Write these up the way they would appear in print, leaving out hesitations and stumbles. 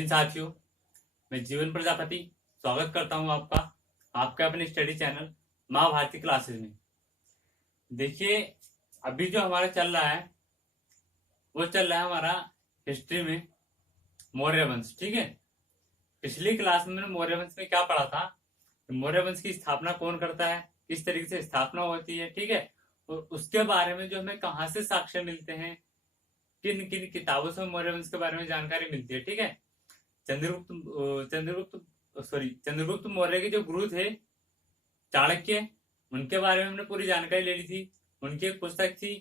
जय हिंद साथियों, मैं जीवन प्रजापति स्वागत करता हूं आपका आपके अपने स्टडी चैनल महाभारती क्लासेस में। देखिए, अभी जो हमारा चल रहा है वो चल रहा है हमारा हिस्ट्री में मौर्य वंश। ठीक है, पिछली क्लास में मौर्य वंश में क्या पढ़ा था, मौर्य वंश की स्थापना कौन करता है, किस तरीके से स्थापना होती है। ठीक है, और उसके बारे में जो हमें कहाँ से साक्ष्य मिलते हैं, किन किन किताबों से मौर्य वंश के बारे में जानकारी मिलती है। ठीक है, चंद्रगुप्त मौर्य के जो गुरु थे चाणक्य, उनके बारे में हमने पूरी जानकारी ले ली थी। उनकी एक पुस्तक थी,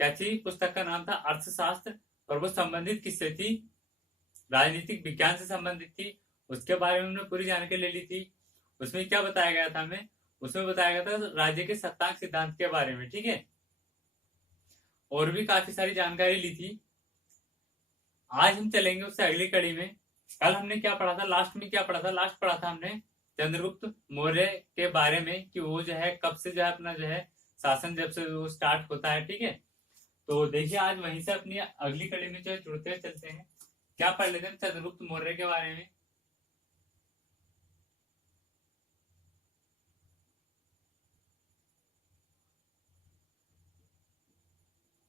क्या थी, पुस्तक का नाम था अर्थशास्त्र, और वो संबंधित किससे थी, राजनीतिक विज्ञान से संबंधित थी। उसके बारे में हमने पूरी जानकारी ले ली थी। उसमें क्या बताया गया था हमें, उसमें बताया गया था राज्य के सत्तांक सिद्धांत के बारे में। ठीक है, और भी काफी सारी जानकारी ली थी। आज हम चलेंगे उससे अगली कड़ी में। कल हमने क्या पढ़ा था, लास्ट में क्या पढ़ा था, लास्ट पढ़ा था हमने चंद्रगुप्त मौर्य के बारे में कि वो जो है कब से जो है अपना जो है शासन जब से वो स्टार्ट होता है। ठीक है, तो देखिए आज वहीं से अपनी अगली कड़ी में जो है जुड़ते हुए चलते हैं। क्या पढ़ लेते हैं चंद्रगुप्त मौर्य के बारे में।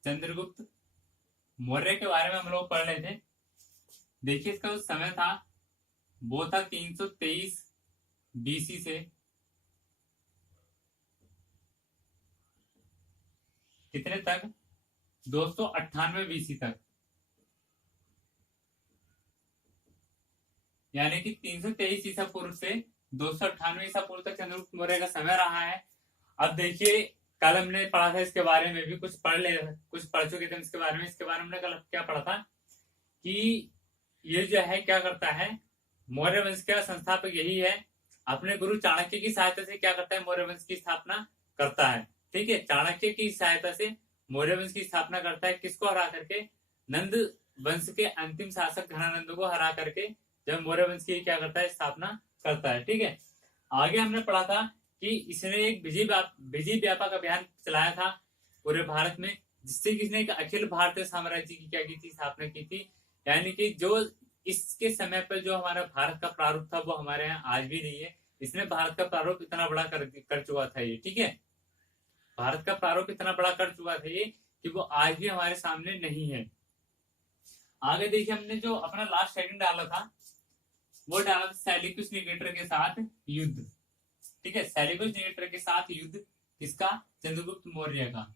चंद्रगुप्त मौर्य के बारे में हम लोग पढ़ रहे थे। देखिए, इसका जो समय था वो था 323 बीसी से कितने तक, 298 बीसी तक, यानी कि 323 ईसा पूर्व से 298 ईसा पूर्व तक चंद्रगुप्त मौर्य का समय रहा है। अब देखिए, कल हमने पढ़ा था इसके बारे में भी, कुछ पढ़ चुके थे इसके बारे में। इसके बारे में हमने कल क्या पढ़ा था कि ये जो है क्या करता है, मौर्य वंश का संस्थापक यही है। अपने गुरु चाणक्य की सहायता से क्या करता है, मौर्य वंश की स्थापना करता है। ठीक है, चाणक्य की सहायता से मौर्य वंश की स्थापना करता है। किसको हरा करके, नंद वंश के अंतिम शासक घनानंद को हरा करके जब मौर्य वंश की क्या करता है, स्थापना करता है। ठीक है, आगे हमने पढ़ा था कि इसने एक विजय व्यापक अभियान चलाया था पूरे भारत में, जिससे किसने एक अखिल भारतीय साम्राज्य की क्या की थी, स्थापना की थी। यानी कि जो इसके समय पर जो हमारा भारत का प्रारूप था वो हमारे यहाँ आज भी नहीं है। इसने भारत का प्रारूप इतना बड़ा कर चुका था ये। ठीक है, भारत का प्रारूप इतना बड़ा कर चुका था ये कि वो आज भी हमारे सामने नहीं है। आगे देखिए, हमने जो अपना लास्ट हेडिंग डाला था वो डाला था सेल्यूकस निकेटर के साथ युद्ध। ठीक है, सेल्यूकस निकेटर के साथ युद्ध किसका, चंद्रगुप्त मौर्य का।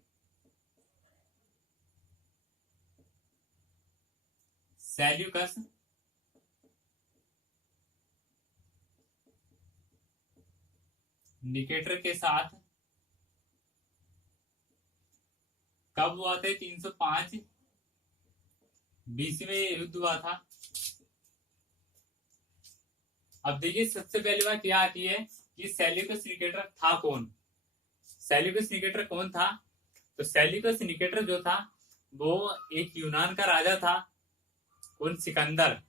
सेल्यूकस निकेटर के साथ कब हुआ था, 305 बीसी में ये युद्ध हुआ था। अब देखिए, सबसे पहली बात यह आती है कि सेल्यूकस निकेटर था कौन। सेल्यूकस निकेटर कौन था, तो सेल्यूकस निकेटर जो था वो एक यूनान का राजा था। कौन, सिकंदर।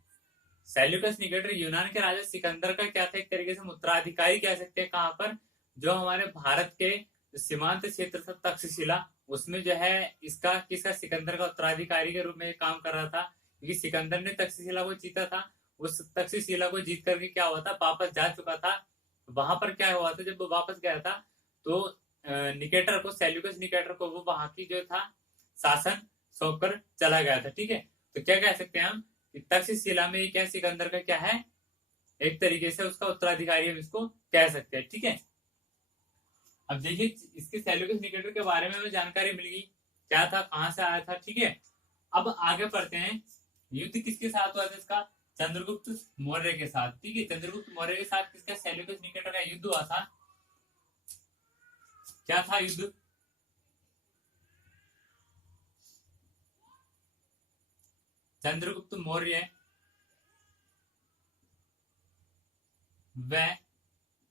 सेल्यूकस निकेटर यूनान के राजा सिकंदर का क्या था, एक तरीके से उत्तराधिकारी कह सकते हैं। कहां पर, जो हमारे भारत के सीमांत क्षेत्र था तक्षशिला, उसमें जो है इसका किसका, सिकंदर का उत्तराधिकारी के रूप में काम कर रहा था। क्योंकि सिकंदर ने तक्षशिला को जीता था। उस तक्षशिला को जीत करके क्या हुआ था, वापस जा चुका था। वहां पर क्या हुआ था, जब वो वापस गया था तो निकेटर को, सेल्यूकस निकेटर को वो वहां की जो था शासन सौंप कर चला गया था। ठीक है, तो क्या कह सकते हैं हम, तक्षशिला में क्या सिकंदर का क्या है, एक तरीके से उसका उत्तराधिकारी हम इसको कह सकते हैं। ठीक है, अब देखिए इसके सेल्यूकस निकेटर के बारे में हमें जानकारी मिल गई, क्या था, कहां से आया था। ठीक है, अब आगे पढ़ते हैं। युद्ध किसके साथ हुआ था इसका, चंद्रगुप्त मौर्य के साथ। ठीक है, चंद्रगुप्त मौर्य के साथ किसका, सेल्यूकस निकेटर का युद्ध हुआ था। क्या था युद्ध, चंद्रगुप्त मौर्य व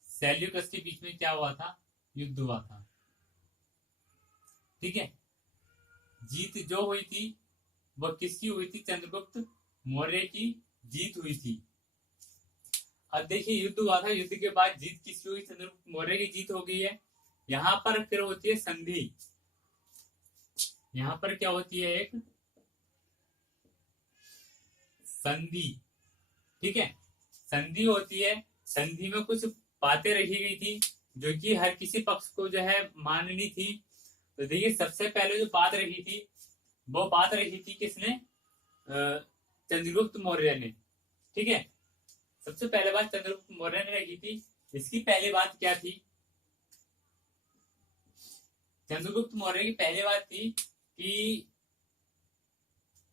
सेल्यूकस के बीच में क्या हुआ था, युद्ध हुआ था। ठीक है, जीत जो हुई थी वह किसकी हुई थी, चंद्रगुप्त मौर्य की जीत हुई थी। अब देखिए, युद्ध हुआ था, युद्ध के बाद जीत किसकी हुई, चंद्रगुप्त मौर्य की जीत हो गई है। यहां पर फिर होती है संधि। यहां पर क्या होती है, एक संधि। ठीक है। संधि होती है, संधि में कुछ बातें रखी गई थी जो कि हर किसी पक्ष को जो है माननी थी। तो देखिए सबसे पहले जो बात रखी थी वो बात रखी थी किसने, चंद्रगुप्त मौर्य ने। ठीक है, सबसे पहले बात चंद्रगुप्त मौर्य ने रखी थी। इसकी पहली बात क्या थी, चंद्रगुप्त मौर्य की पहली बात थी कि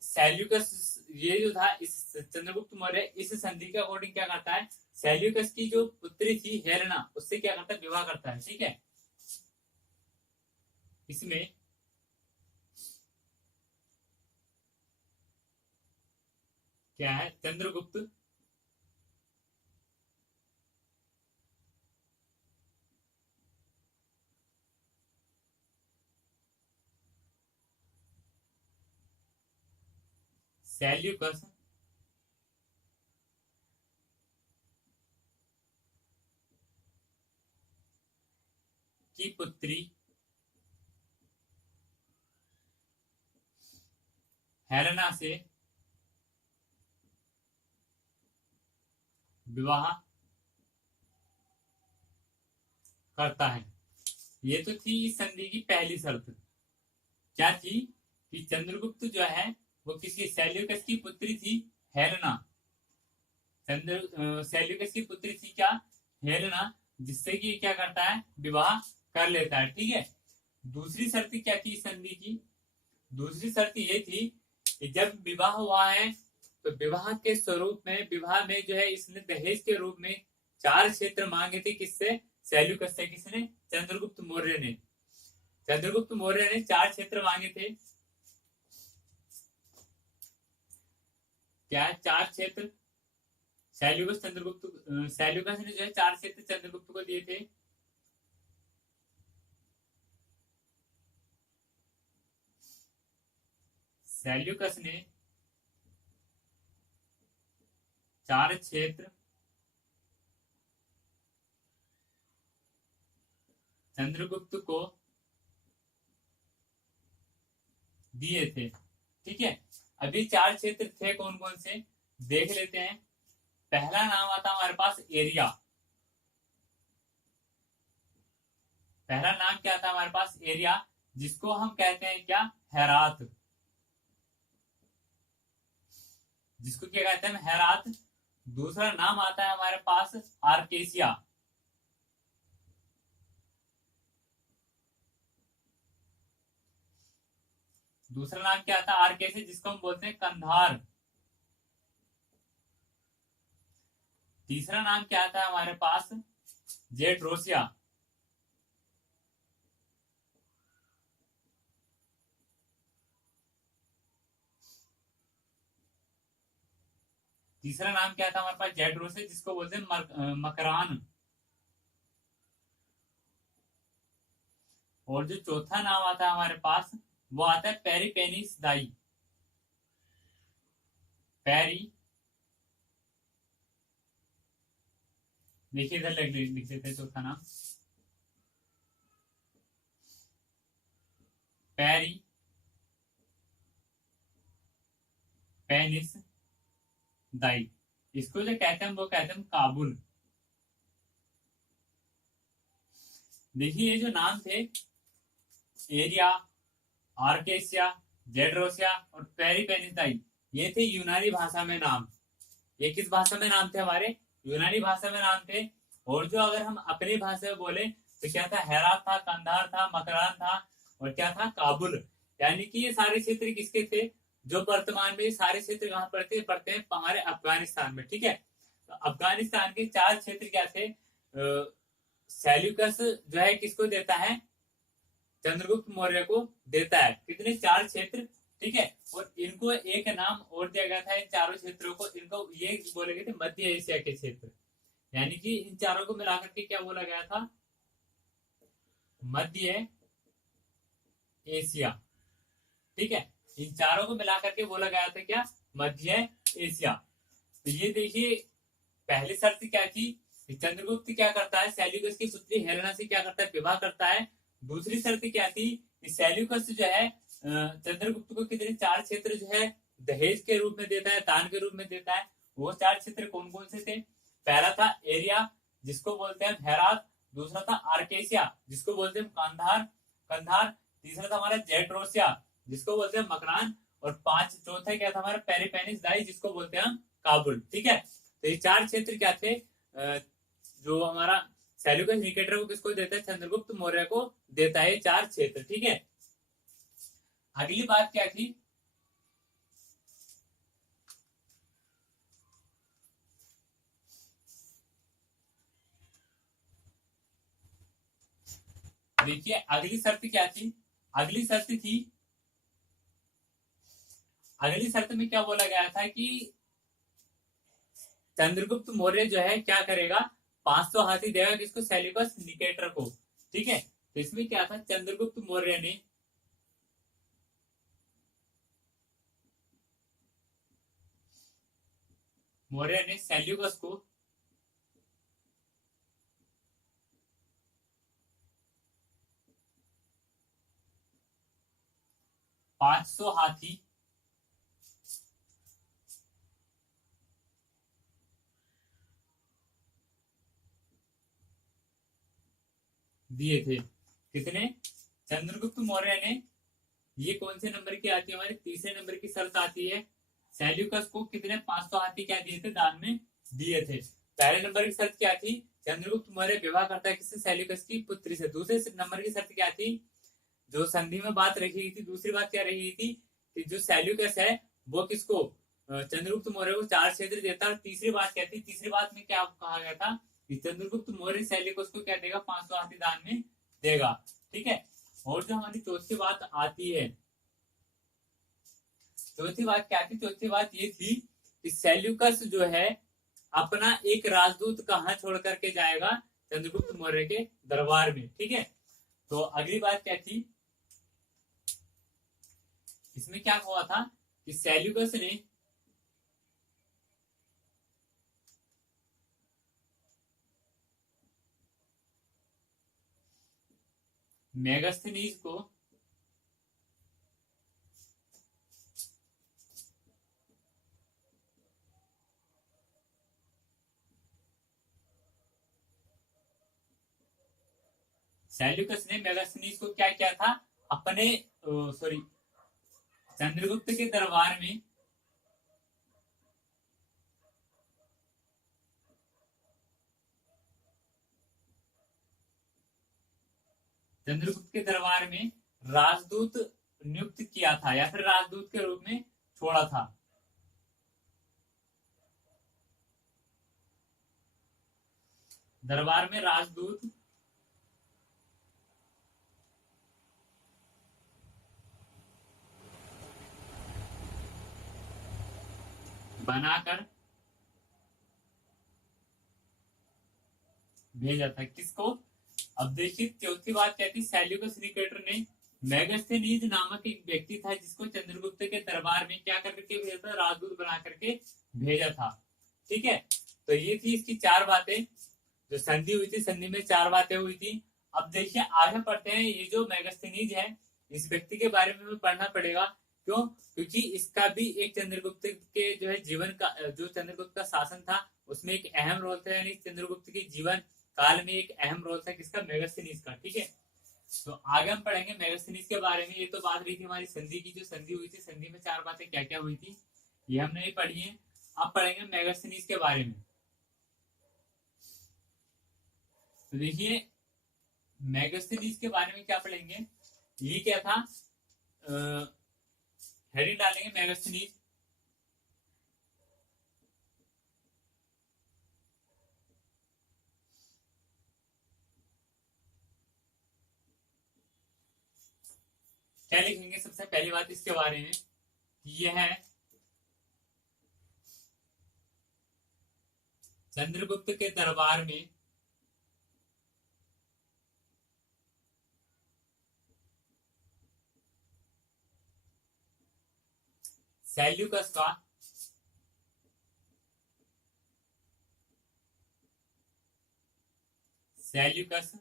सेल्यूकस, ये जो था इस चंद्रगुप्त मौर्य इस संधि के अकॉर्डिंग क्या करता है, सेल्यूकस की जो पुत्री थी हेलेना उससे क्या करता है, विवाह करता है। ठीक है, इसमें क्या है, चंद्रगुप्त सेल्यूकस की पुत्री हेलेना से विवाह करता है। ये तो थी इस संधि की पहली शर्त। क्या थी कि चंद्रगुप्त जो है वो किसी सेल्यूकस की पुत्री थी, हेलेना। सेल्यूकस की पुत्री थी क्या, हेलेना, जिससे कि क्या करता है, विवाह कर लेता है। ठीक है, दूसरी शर्त क्या थी इस संधि की, दूसरी शर्त ये थी कि जब विवाह हुआ है तो विवाह के स्वरूप में, विवाह में जो है इसने दहेज के रूप में 4 क्षेत्र मांगे थे। किससे, सेल्यूकस से। किसने, चंद्रगुप्त मौर्य ने। चंद्रगुप्त मौर्य ने 4 क्षेत्र मांगे थे। क्या है, 4 क्षेत्र सेल्यूकस सेल्यूकस ने जो है 4 क्षेत्र चंद्रगुप्त को दिए थे। सेल्यूकस ने 4 क्षेत्र चंद्रगुप्त को दिए थे। ठीक है, अभी 4 क्षेत्र थे कौन कौन से, देख लेते हैं। पहला नाम आता हमारे पास एरिया। पहला नाम क्या था हमारे पास, एरिया, जिसको हम कहते हैं क्या, हेरात। जिसको क्या कहते हैं, हेरात। दूसरा नाम आता है हमारे पास आर्केसिया। दूसरा नाम क्या आता है, आर्केसिया, जिसको हम बोलते हैं कंधार। तीसरा नाम क्या आता है हमारे पास, जेड्रोसिया। तीसरा नाम क्या था हमारे पास, जेड्रोसिया, जिसको बोलते हैं मकरान। और जो चौथा नाम आता है हमारे पास वो आता है पेरिपेनिस दाई। पेरी, देखिए इधर लिख देते हैं चौथा नाम, पेरी पेनिस दाई। इसको जो कहते हैं वो कहते हैं काबुल। देखिए ये जो नाम थे, एरिया, आर्केसिया, जेड्रोसिया और पेरिपेनिसाई, ये थे यूनानी भाषा में नाम। ये किस भाषा में नाम थे हमारे, यूनानी भाषा में नाम थे। और जो अगर हम अपनी भाषा में बोले तो क्या था, हेरात था, कंधार था, मकरान था और क्या था, काबुल। यानी कि ये सारे क्षेत्र किसके थे, जो वर्तमान में ये सारे क्षेत्र कहाँ पड़ते पड़ते हैं, हमारे अफगानिस्तान में। ठीक है, तो अफगानिस्तान के 4 क्षेत्र क्या थे, सेल्यूकस जो है किसको देता है, चंद्रगुप्त मौर्य को देता है। कितने, 4 क्षेत्र। ठीक है, और इनको एक नाम और दिया गया था, इन चारों क्षेत्रों को, इनको ये बोले गए थे मध्य एशिया के क्षेत्र। यानी कि इन चारों को मिलाकर के क्या बोला गया था, मध्य एशिया। ठीक है, इन चारों को मिलाकर के बोला गया था क्या, मध्य एशिया। तो ये देखिए पहली शर्त क्या थी, चंद्रगुप्त क्या करता है, सेल्यूकस की पुत्री हेलेना से क्या करता है, विवाह करता है। दूसरी शर्त क्या थी कि सेल्यूकस जो है चंद्रगुप्त को कितने, 4 क्षेत्र जो है दहेज के रूप में देता है, दान के रूप में देता है। वो 4 क्षेत्र कौन कौन से थे? पहला था एरिया, जिसको बोलते हैं हेरात। दूसरा था आर्केसिया, जिसको बोलते हैं कंधार कंधार। तीसरा था हमारा जेड्रोसिया, जिसको बोलते हैं मकरान। और चौथा क्या था हमारा? पेरिपेनिस दाई, जिसको बोलते हैं हम काबुल। ठीक है, तो ये 4 क्षेत्र क्या थे? जो हमारा सेल्यूकस निकेटर को किसको देता है? चंद्रगुप्त मौर्य को देता है 4 क्षेत्र। ठीक है, अगली बात क्या थी? देखिए अगली शर्त क्या थी? अगली शर्त थी, अगली शर्त में क्या बोला गया था कि चंद्रगुप्त मौर्य जो है क्या करेगा? 500 हाथी देगा किसको? सेल्यूकस निकेटर को। ठीक है, तो इसमें क्या था? चंद्रगुप्त मौर्य ने सेल्यूकस को 500 हाथी दिए थे। कितने? चंद्रगुप्त मौर्य ने, ये कौन से नंबर की आती है? हमारी तीसरे नंबर की शर्त आती है। सेल्यूकस को कितने? 500 हाथी क्या दिए थे? दान में दिए थे। पहले नंबर की शर्त क्या थी? चंद्रगुप्त मौर्य विवाह करता है किससे? सेल्यूकस की पुत्री से। दूसरे नंबर की शर्त क्या थी? जो संधि में बात रखी गई थी, दूसरी बात क्या रही थी कि जो सेल्यूकस है वो किसको? चंद्रगुप्त मौर्य को 4 क्षेत्र देता। और तीसरी बात क्या थी? तीसरी बात में क्या कहा गया था कि चंद्रगुप्त मौर्य सेल्यूकस को क्या देगा? 500 हाथी दान में देगा। ठीक है, और जो हमारी चौथी बात आती है, चौथी बात क्या थी? चौथी बात ये थी कि सेल्यूकस जो है अपना एक राजदूत कहाँ छोड़ करके जाएगा? चंद्रगुप्त मौर्य के दरबार में। ठीक है, तो अगली बात क्या थी? इसमें क्या हुआ था कि सेल्यूकस ने मेगास्थनीज को सेल्यूकस ने मेगास्थनीज को क्या किया था? अपने सॉरी, चंद्रगुप्त के दरबार में चंद्रगुप्त के दरबार में राजदूत नियुक्त किया था, या फिर राजदूत के रूप में छोड़ा था। दरबार में राजदूत बनाकर भेजा था। किसको? अब देखिए चौथी बात क्या थी? सेल्यूकस निकेटर ने मेगास्थनीज नामक एक व्यक्ति था जिसको चंद्रगुप्त के दरबार में क्या करके भेजा था? राजदूत बना करके भेजा था। ठीक है, तो ये थी इसकी 4 बातें। जो संधि हुई थी, संधि में 4 बातें हुई थी। अब देखिए आगे पढ़ते हैं। ये जो मेगास्थनीज है, इस व्यक्ति के बारे में हमें पढ़ना पड़ेगा। क्यों? क्योंकि इसका भी एक चंद्रगुप्त के जो है जीवन का, जो चंद्रगुप्त का शासन था उसमें एक अहम रोल था। यानी चंद्रगुप्त के जीवन काल में एक अहम रोल था किसका? मेगास्थनीज का। ठीक है, तो आगे हम पढ़ेंगे मेगास्थनीज के बारे में। ये तो बात रही थी हमारी संधि की। जो संधि हुई थी, संधि में 4 बातें क्या क्या हुई थी ये हमने भी पढ़ी है। अब पढ़ेंगे मेगास्थनीज के बारे में। तो देखिए मेगास्थनीज के बारे में क्या पढ़ेंगे? ये क्या था? हेडिंग डालेंगे मेगास्थनीज। क्या लिखेंगे? सबसे पहली बात इसके बारे में ये है चंद्रगुप्त के दरबार में सेल्यूकस का सेल्यूकस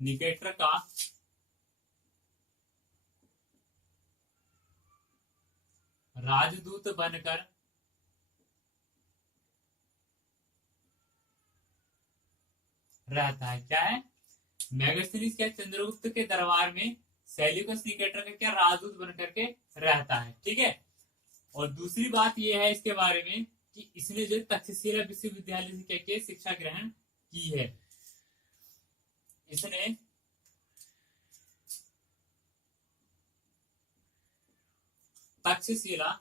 निकेटर का राजदूत बनकर रहता है। क्या है? मेगास्थनीज क्या चंद्रगुप्त के दरबार में सेल्यूकस निकेटर का क्या राजदूत बनकर के रहता है। ठीक है। और दूसरी बात यह है इसके बारे में कि इसने जो तक्षशिला विश्वविद्यालय से क्या किया, शिक्षा ग्रहण की है। इसने तक्षशिला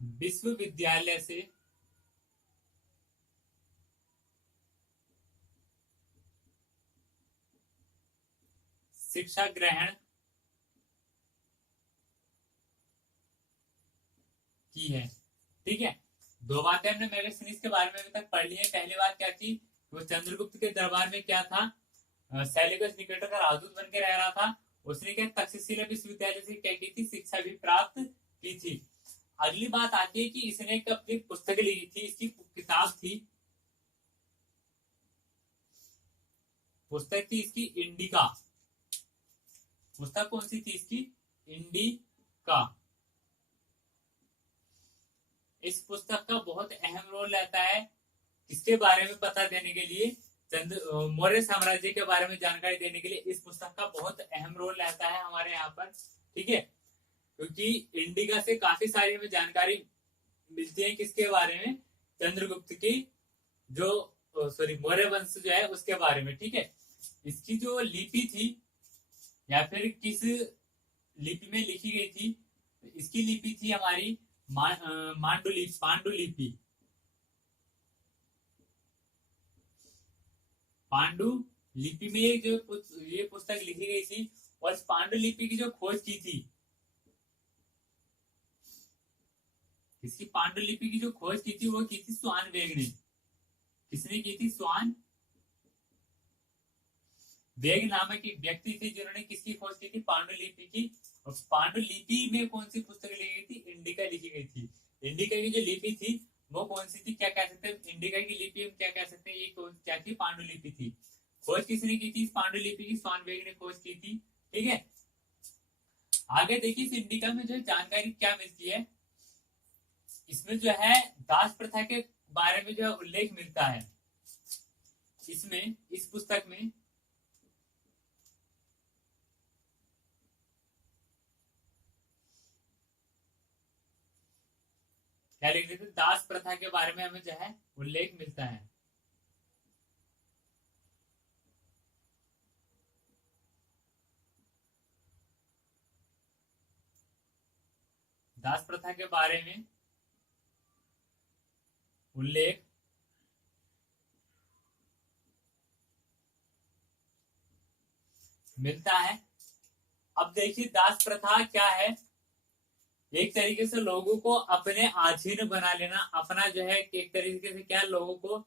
विश्वविद्यालय से शिक्षा ग्रहण की है। ठीक है। दो बातें हमने मेगास्थनीज के बारे में अभी तक पढ़ ली है। पहली बात क्या थी, वो चंद्रगुप्त के दरबार में क्या था, सेल्यूकस निकेटर का राजदूत बन के रह रहा था। उसने क्या तक्षशिला विश्वविद्यालय से क्या की थी, शिक्षा भी प्राप्त की थी। अगली बात आती है कि इसने एक अपनी पुस्तक लिखी थी, इसकी किताब थी, पुस्तक थी इसकी इंडिका। पुस्तक कौन सी थी इसकी? इंडिका। इस पुस्तक का बहुत अहम रोल रहता है इसके बारे में पता देने के लिए, मौर्य साम्राज्य के बारे में जानकारी देने के लिए इस पुस्तक का बहुत अहम रोल रहता है हमारे यहाँ पर। ठीक है। क्योंकि इंडिका से काफी सारी हमें जानकारी मिलती है किसके बारे में, चंद्रगुप्त की जो मौर्य वंश जो है उसके बारे में। ठीक है। इसकी जो लिपि थी या फिर किस लिपि में लिखी गई थी, इसकी लिपि थी हमारी पांडुलिपि। पांडुलिपि में ये पुस्तक लिखी गई थी। और इस पांडुलिपि की जो खोज की थी, इसकी पांडुलिपि की जो खोज की थी वो की थी स्वान बेग ने। किसने की थी? स्वान बेग नामक एक व्यक्ति थे जिन्होंने किसकी खोज की थी? पांडुलिपि की। और पांडुलिपि में कौन सी पुस्तक लिखी गई थी? इंडिका लिखी गई थी। इंडिका की जो लिपि थी वो कौन सी थी, क्या कह सकते हैं इंडिका की लिपि हम क्या कह सकते हैं, ये क्या थी? पांडुलिपि थी। खोज किसने की थी? इस पांडुलिपि की स्वान बेग ने खोज की थी। ठीक है। आगे देखिए इस इंडिका में जो जानकारी क्या मिलती है, इसमें जो है दास प्रथा के बारे में जो है उल्लेख मिलता है। इसमें इस पुस्तक में क्या लिख देते? दास प्रथा के बारे में हमें जो है उल्लेख मिलता है। दास प्रथा के बारे में उल्लेख मिलता है। अब देखिए दास प्रथा क्या है, एक तरीके से लोगों को अपने अधीन बना लेना, अपना जो है एक तरीके से क्या, लोगों को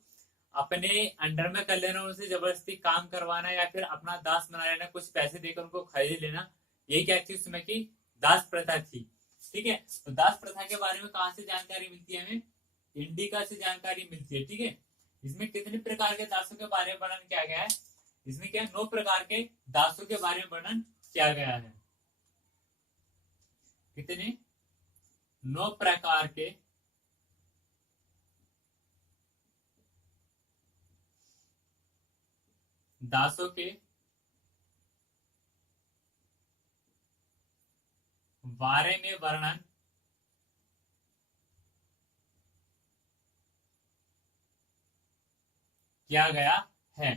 अपने अंडर में कर लेना, उनसे जबरदस्ती काम करवाना या फिर अपना दास बना लेना, कुछ पैसे देकर उनको खरीद लेना, ये क्या थी उस समय की दास प्रथा थी। ठीक है। तो दास प्रथा के बारे में कहां से जानकारी मिलती है? हमें इंडिका से जानकारी मिलती है। ठीक है। इसमें कितने प्रकार के दासों के बारे में वर्णन किया गया है? इसमें क्या 9 प्रकार के दासों के बारे में वर्णन किया गया है। कितने? 9 प्रकार के दासों के बारे में वर्णन किया गया है।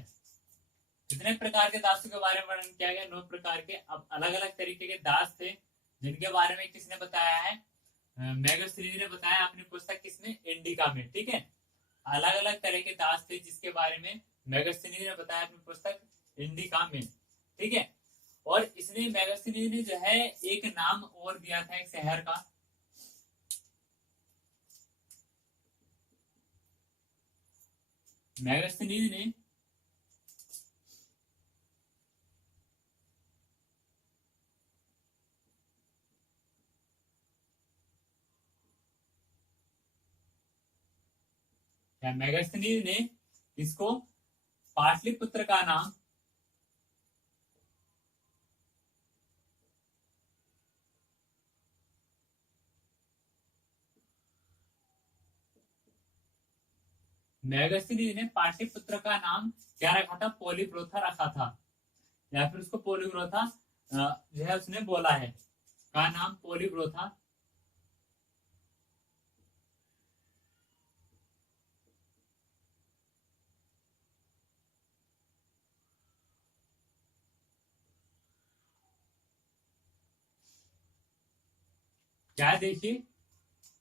कितने प्रकार के दासों के बारे में वर्णन किया गया? 9 प्रकार के। अब अलग अलग तरीके के दास थे जिनके बारे में किसने बताया है? मेगास्थनीज ने बताया अपनी पुस्तक किसमें? इंडिका में। ठीक है। अलग अलग तरह के दास थे जिसके बारे में मेगास्थनीज ने बताया अपनी पुस्तक इंडिका में। ठीक है। और इसने मेगास्थनीज ने जो है एक नाम और दिया था एक शहर का, मेगास्थनीज ने मेगास्थनीज ने इसको पाटलिपुत्र का नाम मेगास्थनीज ने पाटलिपुत्र का नाम क्या रखा था? पोलीग्रोथा रखा था, या फिर उसको पोलीग्रोथा जो है उसने बोला है, का नाम पोलीग्रोथा। क्या देखिए,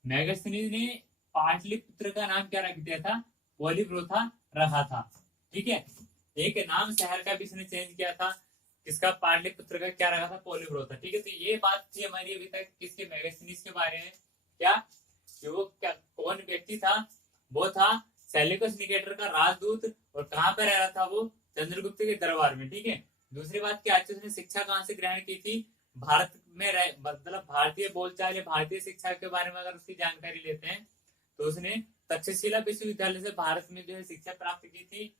मेगास्थनीज ने पाटलिपुत्र का नाम क्या रख दिया था? पोलीग्रोथा रखा था। ठीक है, एक नाम शहर का भी इसने चेंज किया था, किसका? पाटलिपुत्र का क्या रखा था? पोलीग्रोथा। ठीक है, तो ये बात थी हमारी अभी तक किसके? मेगास्थनीज के बारे में। क्या कि वो क्या कौन व्यक्ति था? वो था सेल्यूकस निकेटर का राजदूत, और कहाँ पर रह रहा था वो? चंद्रगुप्त के दरबार में। ठीक है, दूसरी बात क्या, उसने शिक्षा कहाँ से ग्रहण की थी? भारत में रह, मतलब भारतीय बोलचाल या भारतीय शिक्षा के बारे में अगर उसकी जानकारी लेते हैं तो उसने तक्षशिला विश्वविद्यालय से भारत में जो है शिक्षा प्राप्त की थी।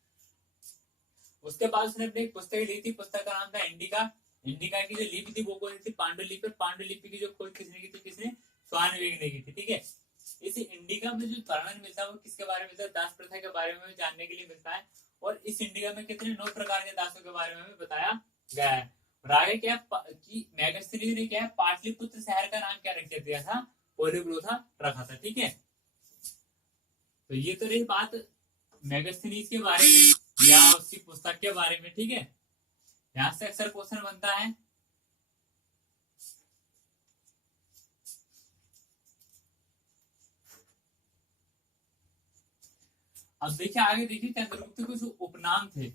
उसके बाद उसने अपनी एक पुस्तक ली थी, पुस्तक का नाम था इंडिका। इंडिका की जो लिपि थी वो कौन सी थी? पांडुलिपि। पांडुलिपि की जो खोज किसने की थी? किसने? स्वानवेग ने की थी। ठीक है, इस इंडिका में जो वर्णन मिलता है वो किसके बारे में मिलता है? दास प्रथा के बारे में जानने के लिए मिलता है। और इस इंडिका में कितने 9 प्रकार के दासों के बारे में भी बताया गया है। और आगे क्या कि मेगास्थनीज ने क्या है? पाटलिपुत्र शहर का नाम क्या रख दिया था? पोलीग्रोथा रखा था। ठीक है, तो ये तो रही बात मेगास्थनीज के बारे में या उसकी पुस्तक के बारे में। ठीक है, यहां से अक्सर क्वेश्चन बनता है। अब देखिए आगे, देखिए चंद्रगुप्त के कुछ उपनाम थे।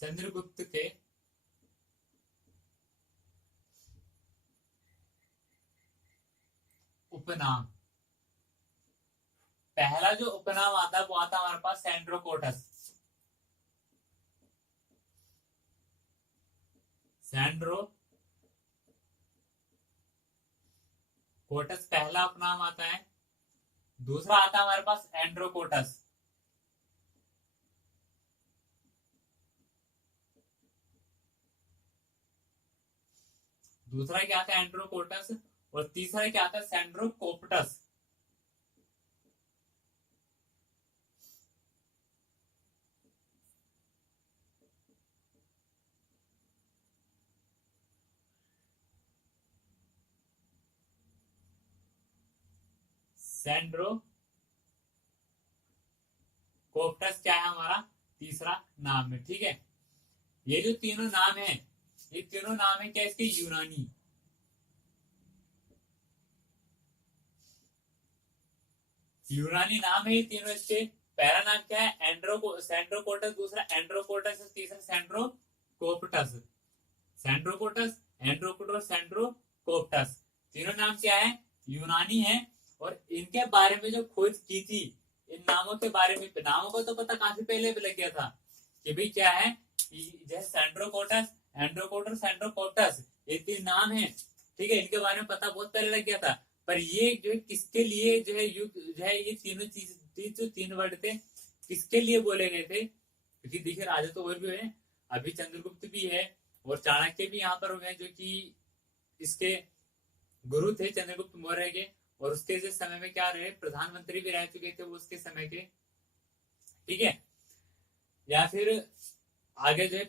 चंद्रगुप्त के उपनाम, पहला जो उपनाम आता है वो आता है हमारे पास सैंड्रोकोटस। सैंड्रोकोटस पहला उपनाम आता है। दूसरा आता है हमारे पास एंड्रोकोटस। दूसरा क्या आता है? एंड्रोकोटस। और तीसरा क्या आता है? सैंड्रोकोप्टस। सैंड्रोकोप्टस क्या है? हमारा तीसरा नाम है। ठीक है, ये जो तीनों नाम है, ये तीनों नाम है क्या इसके? यूनानी। यूनानी नाम है ये तीनों इसके। पहला नाम क्या है? सैंड्रोकोटस। दूसरा एंड्रोकोटस। तीसरा सैंड्रोकोप्टस। सैंड्रोकोटस, एंड्रोकोटस, सैंड्रोकोप्टस, तीनों नाम क्या है? यूनानी है। और इनके बारे में जो खोज की थी, इन नामों के बारे में, नामों को तो पता काफी पहले भी लग गया था कि भाई क्या है, जैसे सैंड्रोकोटस, एंड्रोकोटस, सैंड्रोकोप्टस, ये तीन नाम है। ठीक है, इनके बारे में पता बहुत पहले लग गया था। पर ये जो है किसके लिए जो है युग जो है, ये तीनों चीज जो तीन वर्ड थे किसके लिए बोले गए थे? क्योंकि देखिए राजा तो और भी है, अभी चंद्रगुप्त भी है और चाणक्य भी यहाँ पर हुए, जो कि इसके गुरु थे चंद्रगुप्त मौर्य के। और उसके जो समय में क्या रहे, प्रधानमंत्री भी रह चुके थे वो उसके समय के। ठीक है, या फिर आगे जो है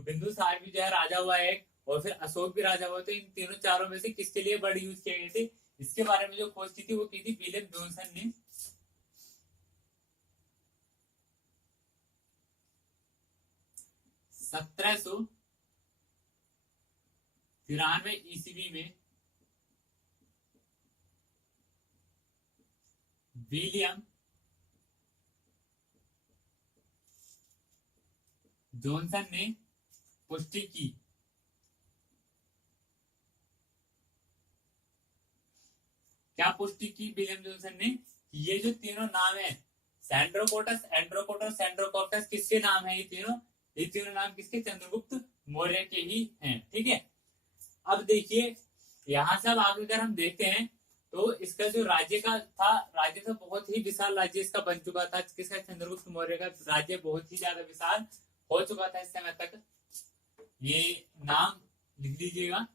बिंदुसार भी जो है राजा हुआ है, और फिर अशोक भी राजा हुआ। तो इन तीनों चारों में से किसके लिए वर्ड यूज किए गए थे? इसके बारे में जो खोज की थी वो की थी विलियम जॉनसन ने। 1793 ईस्वी में विलियम जॉनसन ने पुष्टि की। क्या पुष्टि की विलियम जॉनसन ने? ये जो तीनों नाम है, सैंड्रोकोटस, एंड्रोकोटस, सैंड्रोकोप्टस, किसके नाम है? ये तीनों नाम किसके? चंद्रगुप्त मौर्य के ही हैं। ठीक है, अब देखिए यहां से अब आगे अगर हम देखते हैं तो इसका जो राज्य था बहुत ही विशाल राज्य इसका बन चुका था। किसका? चंद्रगुप्त मौर्य का राज्य बहुत ही ज्यादा विशाल हो चुका था इस समय तक। ये नाम लिख लीजिएगा।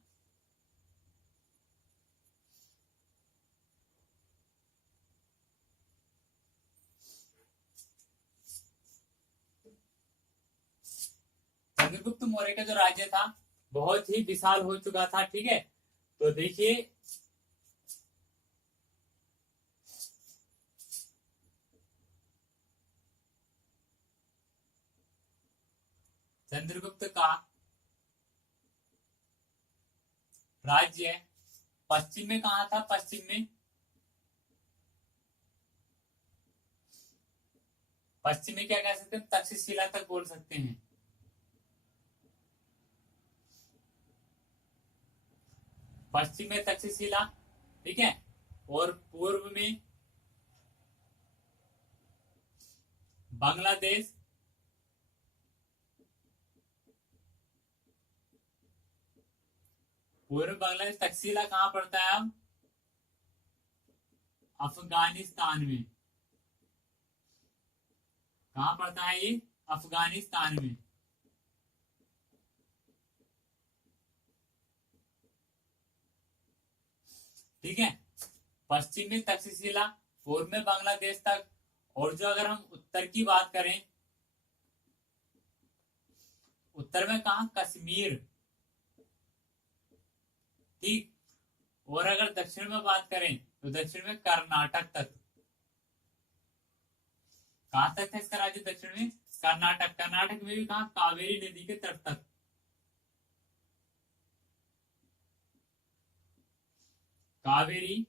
चंद्रगुप्त मौर्य का जो राज्य था बहुत ही विशाल हो चुका था। ठीक है, तो देखिए चंद्रगुप्त का राज्य पश्चिम में कहा था? पश्चिम में क्या कह सकते हैं? तक्षशिला तक बोल सकते हैं। पश्चिम में तक्षशिला, ठीक है, और पूर्व में बांग्लादेश, पूर्व बांग्लादेश। तक्षशिला कहां पड़ता है? अब अफगानिस्तान में। कहां पड़ता है ये? अफगानिस्तान में। ठीक है, पश्चिम में तक्षशिला, पूर्व में बांग्लादेश तक। और जो अगर हम उत्तर की बात करें, उत्तर में कहा? कश्मीर। ठीक, और अगर दक्षिण में बात करें तो दक्षिण में कर्नाटक तक। कहां तक है इसका राज्य दक्षिण में? कर्नाटक। कर्नाटक में भी कहा? कावेरी नदी के तट तक। कावेरी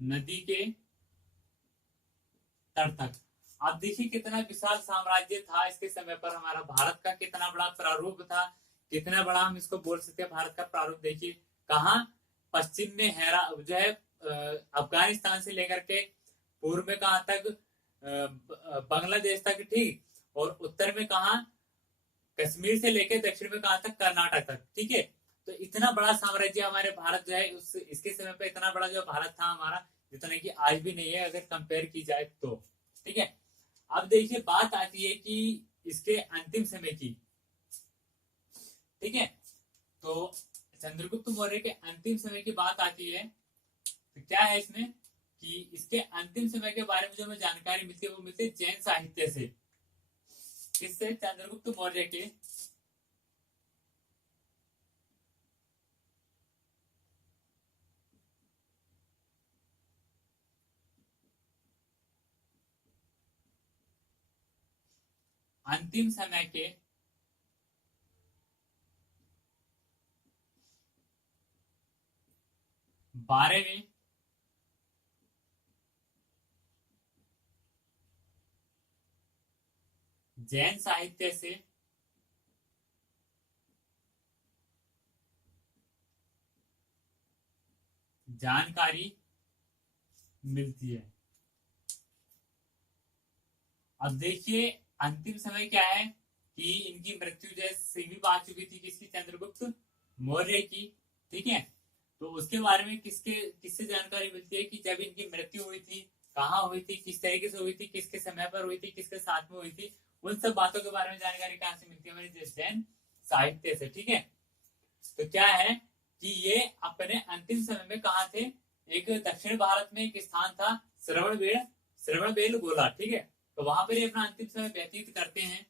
नदी के तट तक। अब देखिए कितना विशाल साम्राज्य था इसके समय पर हमारा भारत का, कितना बड़ा प्रारूप था, कितना बड़ा हम इसको बोल सकते हैं भारत का प्रारूप। देखिए कहा पश्चिम में हैरा जो है अफगानिस्तान से लेकर के पूर्व में कहां तक? बांग्लादेश तक। ठीक, और उत्तर में कहा? कश्मीर से लेकर दक्षिण में कहां तक? कर्नाटक तक। ठीक है, तो इतना बड़ा साम्राज्य हमारे भारत जो है उस इसके समय पे इतना बड़ा जो भारत था हमारा, जितना कि आज भी नहीं है अगर कंपेयर की जाए तो। ठीक है, अब देखिए बात आती है कि इसके अंतिम समय की। ठीक है, तो चंद्रगुप्त मौर्य के अंतिम समय की बात आती है तो क्या है इसमें कि इसके अंतिम समय के बारे में जो हमें जानकारी मिलती है वो मिलती है जैन साहित्य से। किससे? चंद्रगुप्त मौर्य के अंतिम समय के बारे में जैन साहित्य से जानकारी मिलती है। अब देखिए अंतिम समय क्या है कि इनकी मृत्यु जैसे सीमित आ चुकी थी किसकी? चंद्रगुप्त मौर्य की। ठीक है, तो उसके बारे में किससे जानकारी मिलती है कि जब इनकी मृत्यु हुई थी, कहाँ हुई थी, किस तरीके से हुई थी, किसके समय पर हुई थी, किसके साथ में हुई थी, उन सब बातों के बारे में जानकारी कहाँ से मिलती है? हमारे जैन साहित्य से। ठीक है, तो क्या है कि ये अपने अंतिम समय में कहा थे? एक दक्षिण भारत में एक स्थान था श्रवणबेल गोला। ठीक है, तो वहां पर ये अपना अंतिम समय व्यतीत करते हैं।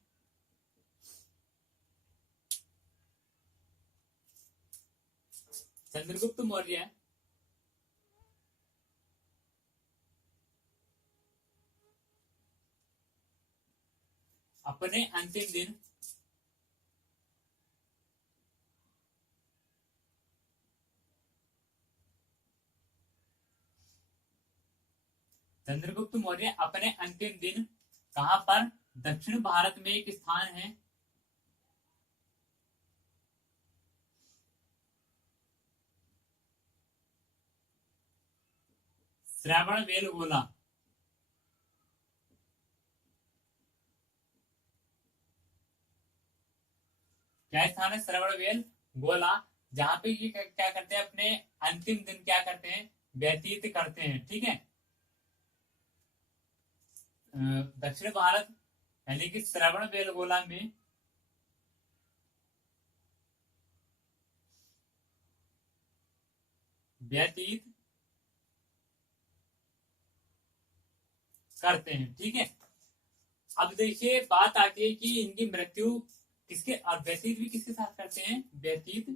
चंद्रगुप्त मौर्य अपने अंतिम दिन चंद्रगुप्त मौर्य अपने अंतिम दिन कहां पर? दक्षिण भारत में एक स्थान है श्रवणबेलगोला। क्या स्थान है? श्रवणबेल गोला। जहां पे ये क्या करते हैं, अपने अंतिम दिन क्या करते हैं, व्यतीत करते हैं। ठीक है, दक्षिण भारत यानी कि श्रवण बेलगोला में व्यतीत करते हैं। ठीक है, अब देखिए बात आती है कि इनकी मृत्यु किसके, और व्यतीत भी किसके साथ करते हैं, व्यतीत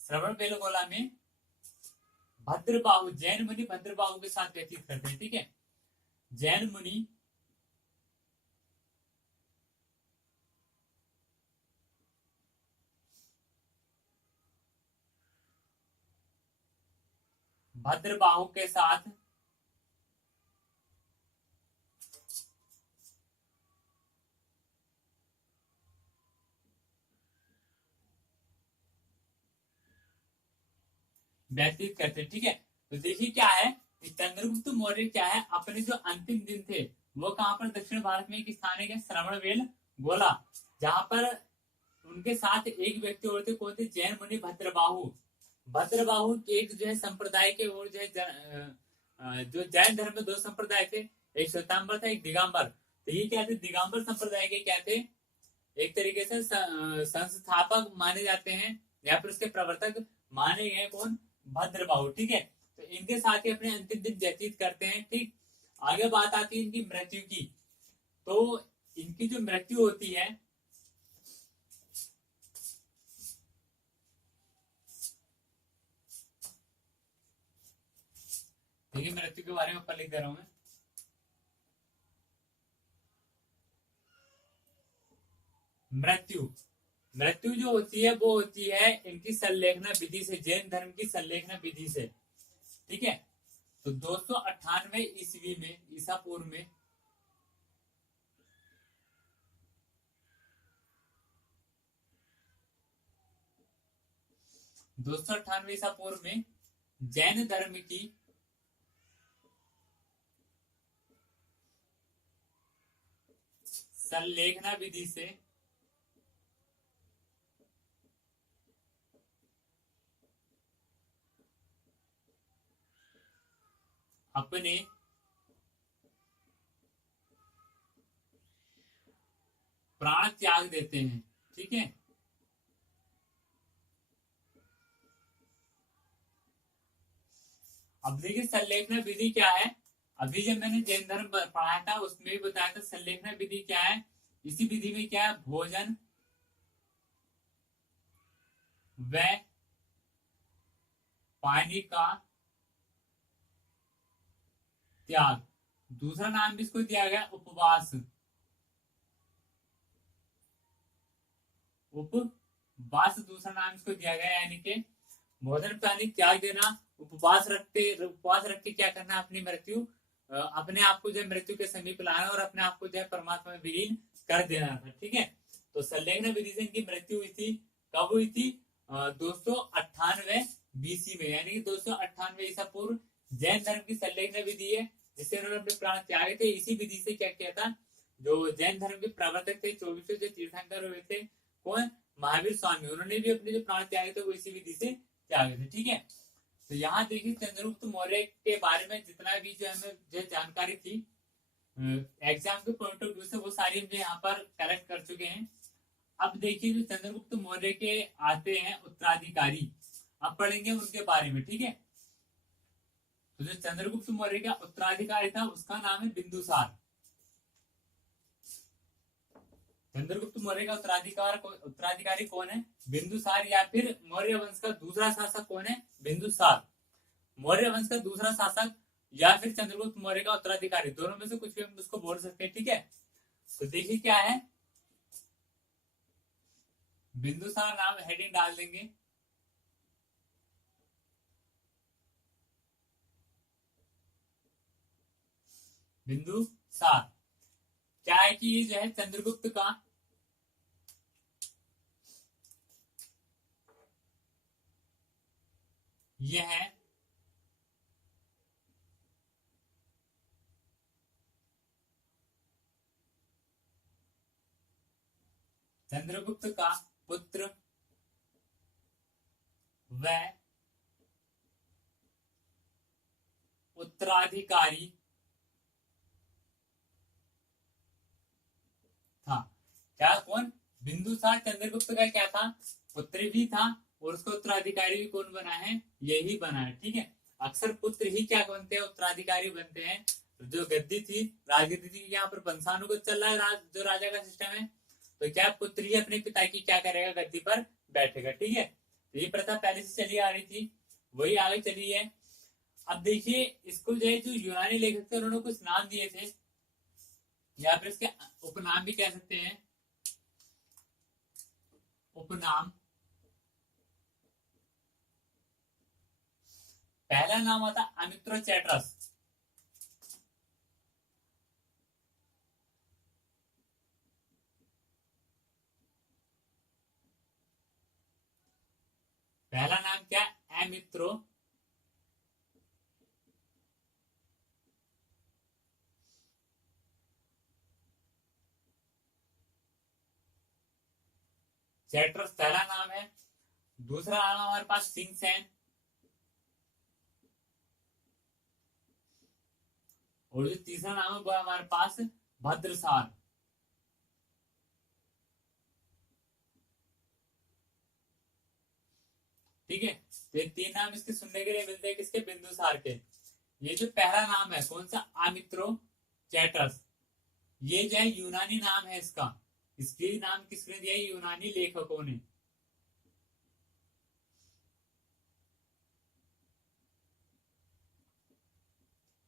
श्रवण बेलगोला में भद्रबाहु, जैन मुनि भद्रबाहु के साथ व्यतीत करते हैं। ठीक है, जैन मुनि भद्रबाहु के साथ व्यतीत करते हैं। ठीक है, तो देखिए क्या है, चंद्रगुप्त मौर्य क्या है, अपने जो अंतिम दिन थे वो कहां पर, दक्षिण भारत में एक स्थान है श्रवणबेल गोला, जहां पर उनके साथ एक व्यक्ति और थे, कौन थे, जैन मुनि भद्रबाहु। भद्रबाहु एक जो है संप्रदाय के, और जो है जो जैन धर्म में दो संप्रदाय थे, एक श्वेतांबर था, एक दिगंबर। तो ये क्या थे, दिगंबर संप्रदाय के क्या थे, एक तरीके से संस्थापक माने जाते हैं, या फिर उसके प्रवर्तक माने गए कौन, भद्रबाहु। ठीक है, तो इनके साथ ही अपने अंतिम दिन व्यतीत करते हैं। ठीक, आगे बात आती है इनकी मृत्यु की। तो इनकी जो मृत्यु होती है, देखिए मृत्यु के बारे में ऊपर लिख दे रहा हूं मैं। मृत्यु, मृत्यु जो होती है वो होती है इनकी संलेखना विधि से, जैन धर्म की संलेखना विधि से। ठीक है, तो 298 ईस्वी में, ईसा पूर्व में, 298 ईसा पूर्व में जैन धर्म की संलेखना विधि से अपने प्राण त्याग देते हैं। ठीक है, अब देखिए संलेखना विधि क्या है, अभी जब मैंने जैन धर्म पढ़ाया था उसमें भी बताया था संलेखना विधि क्या है। इसी विधि में क्या है, भोजन व पानी का त्याग, दूसरा नाम भी इसको दिया गया उपवास, उपवास दूसरा नाम इसको दिया गया, यानी कि भोजन पानी त्याग देना, उपवास रख के क्या करना, अपनी मृत्यु, अपने आप को जो मृत्यु के समीप लाना और अपने आप को जो है परमात्मा में विलीन कर देना था। ठीक है, तो संलग्न विधि से इनकी मृत्यु हुई थी, कब हुई थी, 298 बीसी में, यानी कि 298 ईसा पूर्व। जैन धर्म की संलग्न विधि है जिससे उन्होंने अपने प्राण त्यागे थे। इसी विधि से क्या किया था, जो जैन धर्म के प्रवर्तक थे, 24 जो तीर्थंकर हुए थे, कौन, महावीर स्वामी, उन्होंने भी अपने जो प्राण त्यागे थे वो इसी विधि से त्यागे थे। ठीक है, तो यहाँ देखिए चंद्रगुप्त मौर्य के बारे में जितना भी जो हमें जो जानकारी थी एग्जाम के पॉइंट ऑफ व्यू से, वो सारी हम यहाँ पर कलेक्ट कर चुके हैं। अब देखिए जो चंद्रगुप्त मौर्य के आते हैं उत्तराधिकारी, अब पढ़ेंगे उनके बारे में। ठीक है, तो जो चंद्रगुप्त मौर्य का उत्तराधिकारी था उसका नाम है बिंदुसार। चंद्रगुप्त मौर्य का उत्तराधिकारी कौन है, बिंदुसार, या फिर मौर्य वंश का दूसरा शासक कौन है, बिंदुसार। मौर्य वंश का दूसरा शासक या फिर चंद्रगुप्त मौर्य का उत्तराधिकारी, दोनों में से कुछ भी हम उसको बोल सकते हैं। ठीक है, तो देखिए क्या है, बिंदुसार नाम हेडिंग डाल देंगे। बिंदुसार क्या है कि ये जो है चंद्रगुप्त का ये है चंद्रगुप्त का पुत्र वह उत्तराधिकारी था। क्या, कौन? बिंदुसार चंद्रगुप्त का क्या था? पुत्र भी था, और उसका उत्तराधिकारी भी कौन बना है? यही बना है। ठीक है, अक्सर पुत्र ही क्या बनते हैं? उत्तराधिकारी बनते हैं। जो गद्दी थी, राजगद्दी थी, यहाँ पर वंशानुगत चल रहा है, जो राजा का सिस्टम है, तो क्या पुत्र ही अपने पिता की क्या करेगा? गद्दी पर बैठेगा। ठीक है, तो ये प्रथा पहले से चली आ रही थी, वही आगे चली है। अब देखिए, इसको जो है, जो यूनानी लेखक थे, उन्होंने कुछ नाम दिए थे, या फिर इसके उपनाम भी कह सकते हैं। उपनाम, पहला नाम आता अमित्रोचैट्रस। पहला नाम क्या? अमित्रो चैट्रस पहला नाम है। दूसरा नाम हमारे पास सिंहसेन, और जो तीसरा नाम है वो हमारे पास भद्रसार। ठीक है, तो ये तीन नाम इसके सुनने के लिए मिलते हैं, किसके? बिंदुसार के। ये जो पहला नाम है, कौन सा? आमित्रो चैटर्स, ये जो है यूनानी नाम है इसका। इसके नाम किसने दिया? यूनानी लेखकों ने।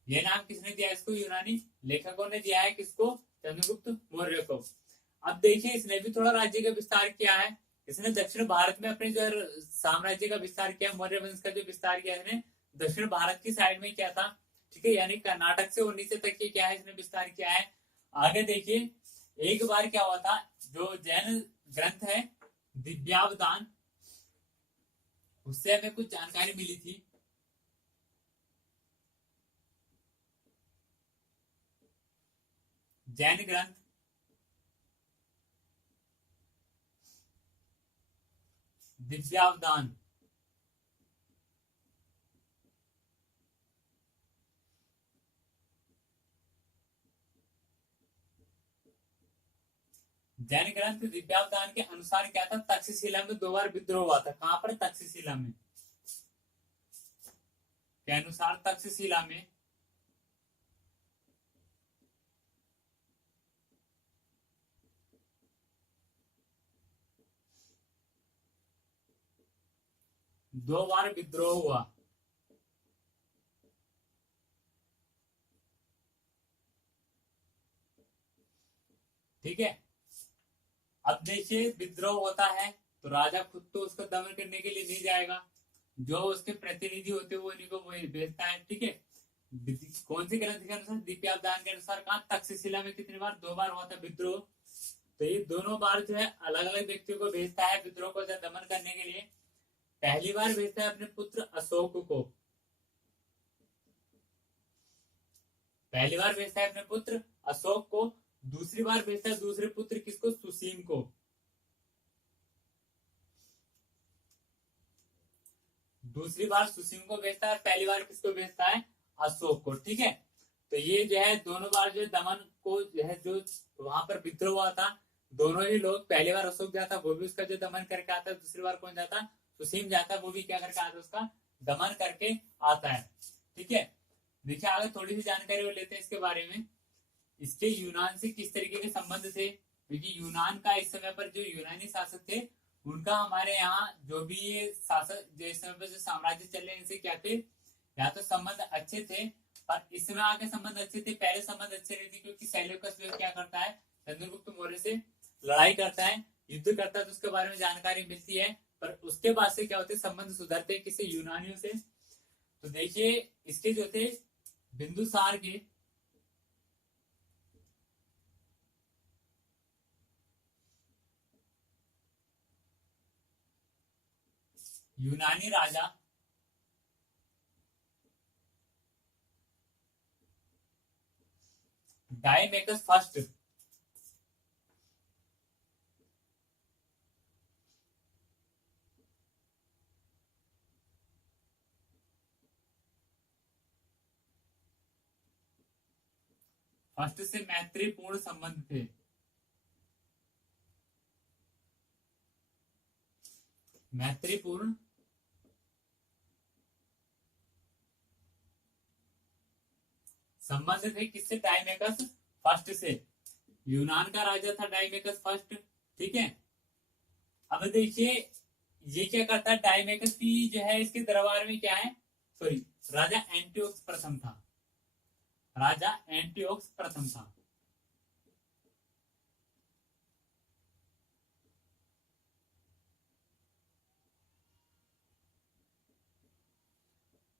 ये नाम किसने दिया इसको? यूनानी लेखकों ने दिया है। किसको? चंद्रगुप्त मौर्य को। अब देखिए, इसने भी थोड़ा राज्य का विस्तार किया है। इसने दक्षिण भारत में अपने जो साम्राज्य का विस्तार किया, मौर्य वंश का जो विस्तार किया इसने दक्षिण भारत की साइड में किया था। ठीक है, यानी कर्नाटक से उड़ीसा तक के क्या है, इसने विस्तार किया है। आगे देखिए, एक बार क्या हुआ था, जो जैन ग्रंथ है दिव्यावदान, उससे हमें कुछ जानकारी मिली थी। जैन ग्रंथ दिव्यावदान, जैन ग्रंथ दिव्यावदान के अनुसार क्या था? तक्षशिला में 2 बार विद्रोह हुआ था। कहां पर? तक्षशिला में। के अनुसार तक्षशिला में 2 बार विद्रोह हुआ। ठीक है, अब देखिए, विद्रोह होता है तो राजा खुद तो उसको दमन करने के लिए नहीं जाएगा, जो उसके प्रतिनिधि होते हैं वो इन्हीं को भेजता है। ठीक है, कौन से ग्रंथ के अनुसार? दिव्यावदान के अनुसार। कहा? तक्षशिला में कितनी बार? 2 बार हुआ था विद्रोह। तो ये दोनों बार जो है अलग अलग व्यक्तियों को भेजता है विद्रोह को दमन करने के लिए। पहली बार भेजता है अपने पुत्र अशोक को। पहली बार भेजता है अपने पुत्र अशोक को। दूसरी बार भेजता है दूसरे पुत्र किसको? सुसीम को। दूसरी बार सुसीम को भेजता है, पहली बार किसको भेजता है? अशोक को। ठीक है, तो ये जो है दोनों बार जो दमन को जो है, जो वहां पर विद्रोह हुआ था, दोनों ही लोग, पहली बार अशोक जाता वो भी उसका जो दमन करके आता है, दूसरी बार कौन जाता? सुसीम जाता, वो भी क्या करके आता है? उसका दमन करके आता है। ठीक है, देखिए आगे थोड़ी सी जानकारी और लेते हैं इसके बारे में। इसके यूनान से किस तरीके के संबंध थे? क्योंकि यूनान का इस समय पर जो यूनानी शासक थे, उनका हमारे यहाँ जो भी ये शासक जो इस समय पर जो साम्राज्य चल रहे इनसे क्या थे? या तो संबंध अच्छे थे, पर इस समय आके संबंध अच्छे थे, पहले संबंध अच्छे नहीं थे, क्योंकि सेल्यूकस जो क्या करता है? चंद्रगुप्त मौर्य से लड़ाई करता है, युद्ध करता है, तो उसके बारे में जानकारी मिलती है। पर उसके बाद से क्या होते? संबंध सुधरते किसी यूनानियों से। तो देखिए, इसके जो थे बिंदुसार के यूनानी राजा डायमेकस फर्स्ट फर्स्ट से मैत्रीपूर्ण संबंध थे। मैत्रीपूर्ण संबंध थे किससे? डाइमेकस फर्स्ट से। यूनान का राजा था डाइमेकस फर्स्ट, ठीक है। अब देखिए ये क्या करता है, डाइमेकस की जो है इसके दरबार में क्या है, सॉरी राजा एंटियोक्स प्रथम था, राजा एंटियोक्स प्रथम था।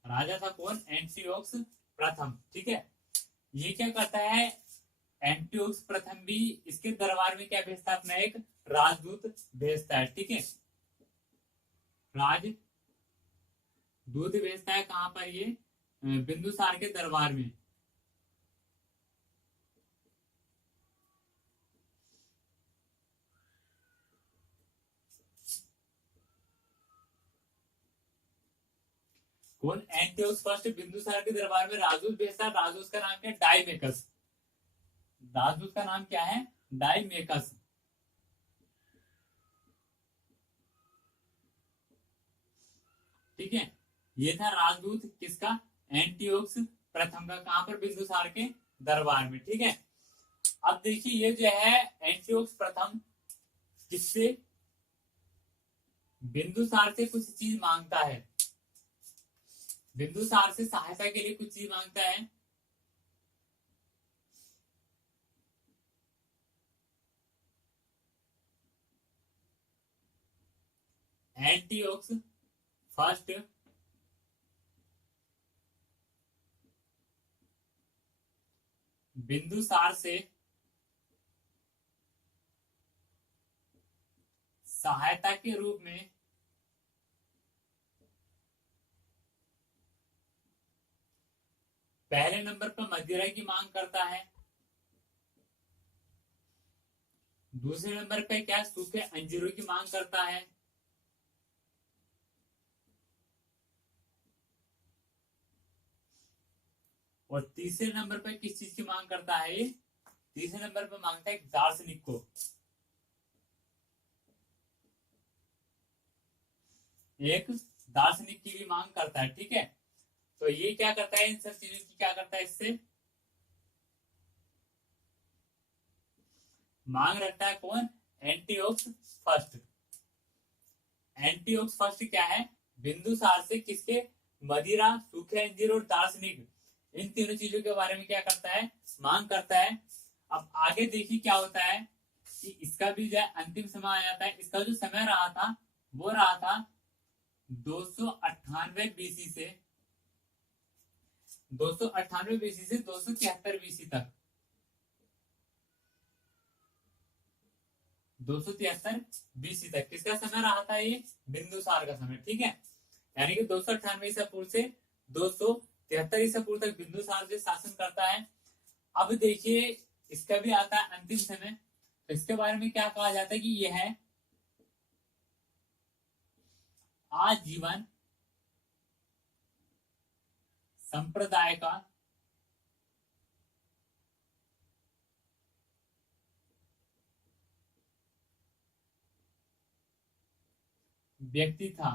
राजा था कौन? एंटियोक्स प्रथम, ठीक है। ये क्या करता है, एंटियोक्स प्रथम भी इसके दरबार में क्या भेजता है, अपना एक राजदूत भेजता है, ठीक है। राजदूत भेजता है कहां पर? ये बिंदुसार के दरबार में। कौन? एंटियोक्स फर्स्ट बिंदुसार के दरबार में राजदूत भेजता है। राजदूत का नाम क्या है? डाइमेकस। राजदूत का नाम क्या है? डाइमेकस, ठीक है। ये था राजदूत किसका? एंटियोक्स प्रथम का। कहां पर? बिंदुसार के दरबार में, ठीक है। अब देखिए ये जो है एंटियोक्स प्रथम किससे? बिंदुसार से कुछ चीज मांगता है, बिंदुसार से सहायता के लिए कुछ चीज मांगता है। एंटियोक्स फर्स्ट बिंदुसार से सहायता के रूप में पहले नंबर पर मदिरा की मांग करता है, दूसरे नंबर पे क्या? सूखे अंजीरों की मांग करता है, और तीसरे नंबर पे किस चीज की मांग करता है? ये तीसरे नंबर पे मांगता है एक दार्शनिक को, एक दार्शनिक की भी मांग करता है, ठीक है। तो ये क्या करता है, इन सब चीजों की क्या करता है, इससे मांग रखता है। कौन? एंटियोक्स फर्स्ट। एंटियोक्स फर्स्ट क्या है? बिंदुसार से किसके? मदिरा, सूखे अंजीर और दार्शनिक, इन तीनों चीजों के बारे में क्या करता है? मांग करता है। अब आगे देखिए क्या होता है कि इसका भी जो है अंतिम समय आ जाता है। इसका जो समय रहा था वो रहा था 298 बीसी से 298 बीसी से 273 बीसी तक, 273 बीसी तक किसका समय रहा था? ये बिंदुसार का समय, ठीक है। यानी कि 298 ईसा पूर्व से 273 ईसा पूर्व तक बिंदुसार जो शासन करता है। अब देखिए इसका भी आता है अंतिम समय, तो इसके बारे में क्या कहा जाता है कि यह है आजीवन संप्रदाय का व्यक्ति था।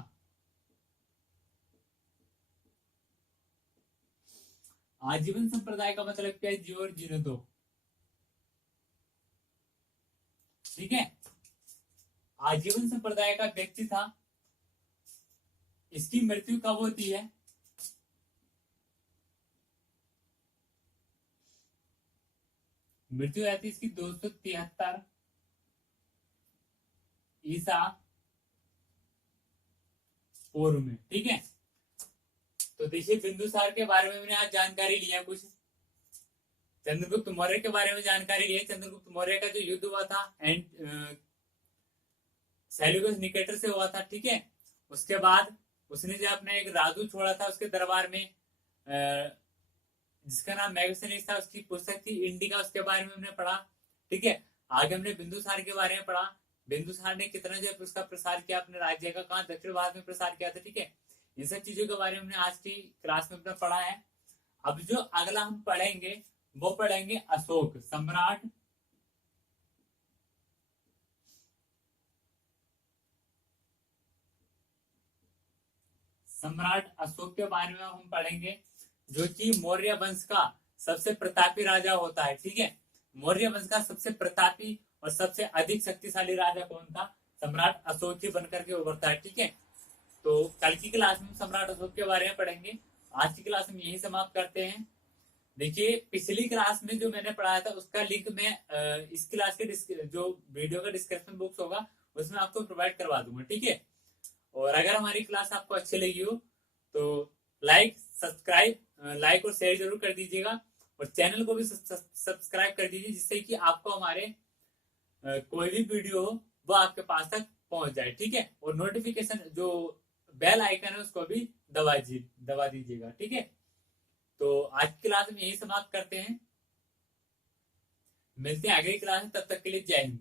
आजीवन संप्रदाय का मतलब क्या है? जियो और जीने दो, ठीक है। आजीवन संप्रदाय का व्यक्ति था। इसकी मृत्यु कब होती है? मृत्यु रहती है इसकी 273 ईसा पूर्व में, ठीक है। तो देखिए बिंदुसार के बारे में मैंने आज जानकारी लिया कुछ, चंद्रगुप्त मौर्य के बारे में जानकारी ली है। चंद्रगुप्त मौर्य का जो युद्ध हुआ था एंड सेल्यूकस निकेटर से हुआ था, ठीक है। उसके बाद उसने जो अपना एक राजू छोड़ा था उसके दरबार में, जिसका नाम मैगसेनिस था, उसकी पुस्तक थी इंडिका, उसके बारे में हमने पढ़ा, ठीक है। आगे हमने बिंदुसार के बारे में पढ़ा, बिंदुसार ने कितना जो है उसका प्रसार किया अपने राज्य का, कहा दक्षिण भारत में प्रसार किया था, ठीक है। इन सब चीजों के बारे में हमने आज की क्लास में अपना पढ़ा है। अब जो अगला हम पढ़ेंगे वो पढ़ेंगे अशोक सम्राट। सम्राट अशोक के बारे में हम पढ़ेंगे, जो कि मौर्य वंश का सबसे प्रतापी राजा होता है। ठीक है, मौर्य वंश का सबसे प्रतापी और सबसे अधिक शक्तिशाली राजा कौन था? सम्राट अशोक ही बनकर के उभरता है। ठीक है, तो कल की क्लास में सम्राट अशोक के बारे में पढ़ेंगे। आज की क्लास में यही समाप्त करते हैं। देखिए, पिछली क्लास में जो मैंने पढ़ाया था उसका लिंक मैं इस क्लास के जो वीडियो का डिस्क्रिप्शन बॉक्स होगा उसमें आपको प्रोवाइड करवा दूंगा। ठीक है, और अगर हमारी क्लास आपको अच्छी लगी हो तो लाइक और शेयर जरूर कर दीजिएगा, और चैनल को भी सब्सक्राइब कर दीजिए, जिससे कि आपको हमारे कोई भी वीडियो हो वो आपके पास तक पहुंच जाए। ठीक है, और नोटिफिकेशन जो बेल आइकन है उसको भी दबा दीजिएगा। ठीक है, तो आज की क्लास में यही समाप्त करते हैं। मिलते हैं अगली क्लास में, तब तक के लिए जय हिंद।